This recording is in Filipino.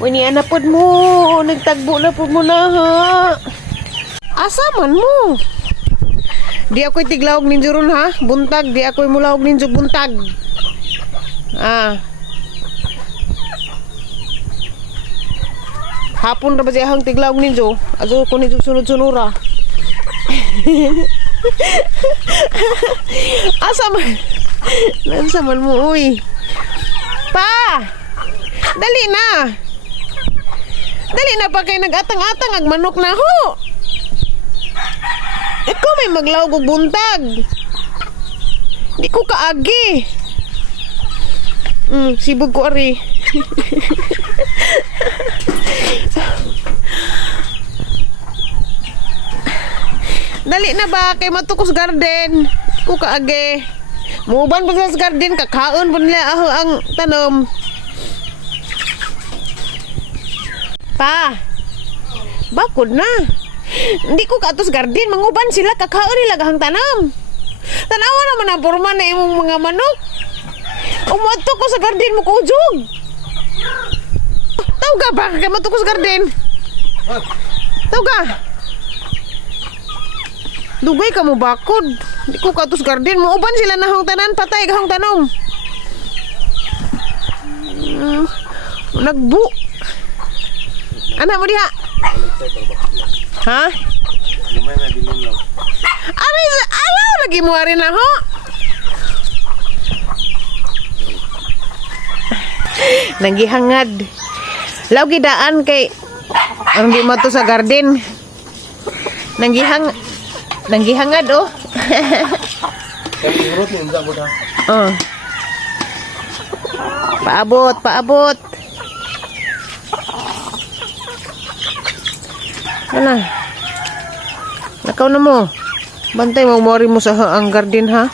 Uy, ni anapod mo. Nagtagbo na po mo na, ha? Asa man mo? Di ako'y tiglawag ninyo ron, ha? Buntag. Di ako'y mulawag ninyo buntag. Hapon na ba siya hang tiglawag ninyo? Aso ko ninyo sunod-sunura. Asa man? Nansa man mo, uy. Pa! Dali na! Dali na pa kayo nag-atang-atang agmanok na ho! Ikaw may maglawag og buntag. Di ko kaagi. Sibog ko ari. Dali na ba kay matukos garden? Di ko kaagi. Muban pa sa garden, kakaon pa nila ang tanom. Pa, bakod na. Hindi ko katos garden, manguban sila, kakaon nila gahang tanam. Tanawa naman ang porma na imong mga manok. Umato ko sa garden mo kujog. Tau ka ba kay mato ko sa garden? Tau ka? Dugay ka mo bakod. Hindi ko katos garden mo. Uban sila na hang tanan, patay gahang tanom. Nagbu. Anak mo diha. Ha? Lumay na bilin lang. Ayaw lagi mo rin na ho. Nanggihangad. Law gidaan kay ang di mo to sa garden. Nanggihangad oh. Kami urot ni inza mo ta. Oh. Paabot. Ano? Nakaw na mo. Bantay mo mori mo sa ang garden ha.